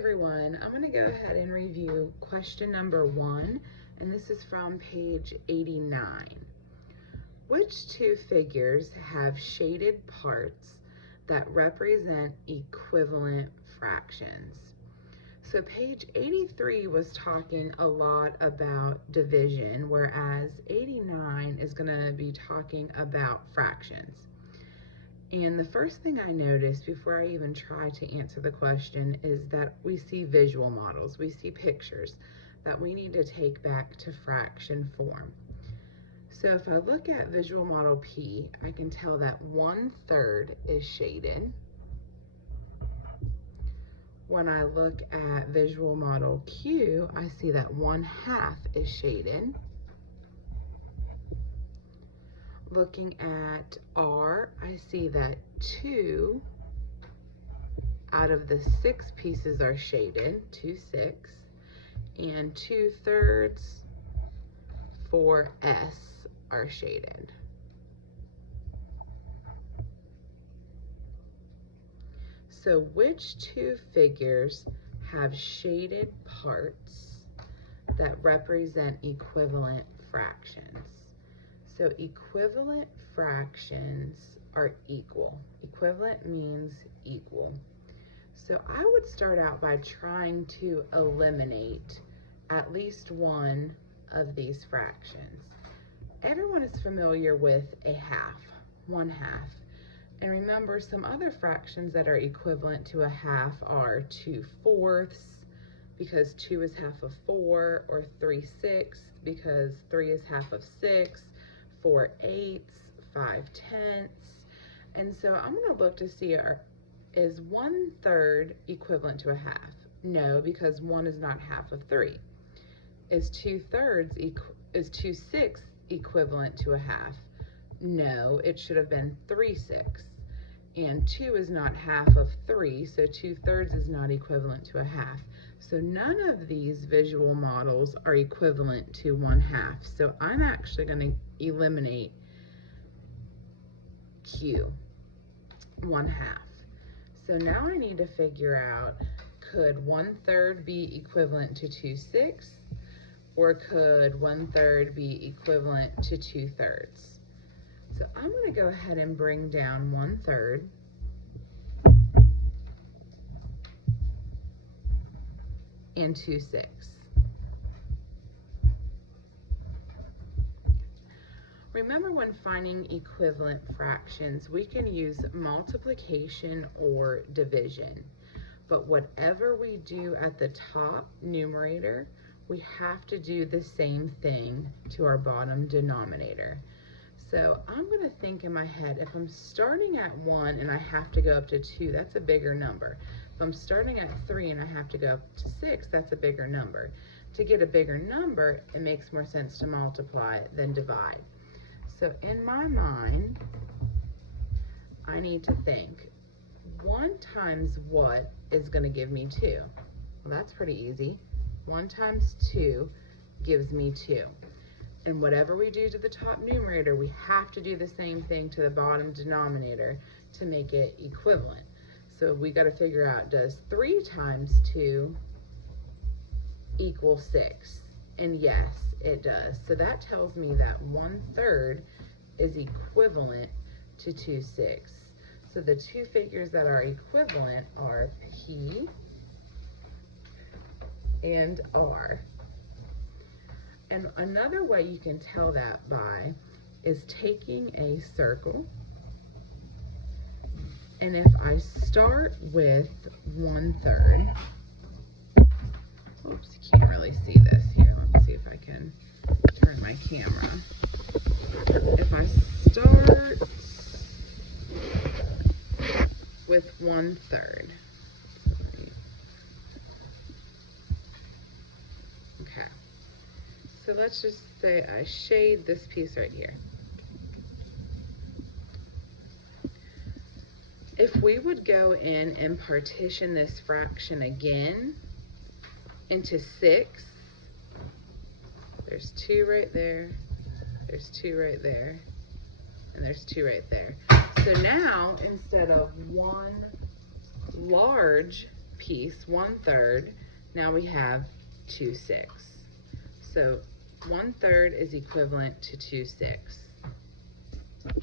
everyone, I'm going to go ahead and review question number 1, and this is from page 89. Which two figures have shaded parts that represent equivalent fractions? So page 83 was talking a lot about division, whereas 89 is going to be talking about fractions. And the first thing I noticed before I even try to answer the question is that we see visual models, we see pictures that we need to take back to fraction form. So if I look at visual model P, I can tell that 1/3 is shaded. When I look at visual model Q, I see that 1/2 is shaded. Looking at R, I see that 2 out of the 6 pieces are shaded, 2, 6, and 2/3 for S are shaded. So which two figures have shaded parts that represent equivalent fractions? So equivalent fractions are equal. Equivalent means equal. So I would start out by trying to eliminate at least one of these fractions. Everyone is familiar with a half, 1/2. And remember, some other fractions that are equivalent to a half are 2/4, because 2 is half of 4, or 3/6 because 3 is half of 6, 4/8, 5/10. And so I'm going to look to see, is 1/3 equivalent to a half? No, because 1 is not half of 3. Is 2/6 equivalent to a half? No, it should have been 3/6. And 2 is not half of 3, so 2/3 is not equivalent to a half. So none of these visual models are equivalent to 1/2. So I'm actually going to eliminate Q, 1/2. So now I need to figure out, could 1/3 be equivalent to 2/6? Or could 1/3 be equivalent to 2/3? So I'm going to go ahead and bring down 1/3 and 2/6. Remember, when finding equivalent fractions, we can use multiplication or division. But whatever we do at the top numerator, we have to do the same thing to our bottom denominator. So I'm going to think in my head, if I'm starting at 1 and I have to go up to 2, that's a bigger number. If I'm starting at 3 and I have to go up to 6, that's a bigger number. To get a bigger number, it makes more sense to multiply than divide. So in my mind, I need to think, 1 times what is going to give me 2? Well, that's pretty easy. 1 times 2 gives me 2. And whatever we do to the top numerator, we have to do the same thing to the bottom denominator to make it equivalent. So we got to figure out, does 3 times 2 equal 6? And yes, it does. So that tells me that 1/3 is equivalent to 2/6. So the two figures that are equivalent are P and R. And another way you can tell that by is taking a circle, and if I start with 1/3, oops, you can't really see this here. Let's see if I can turn my camera. If I start with 1/3, okay. So let's just say I shade this piece right here. If we would go in and partition this fraction again into 6, there's 2 right there, there's 2 right there, and there's 2 right there. So now, instead of one large piece, 1/3, now we have 2/6. So 1/3 is equivalent to 2/6.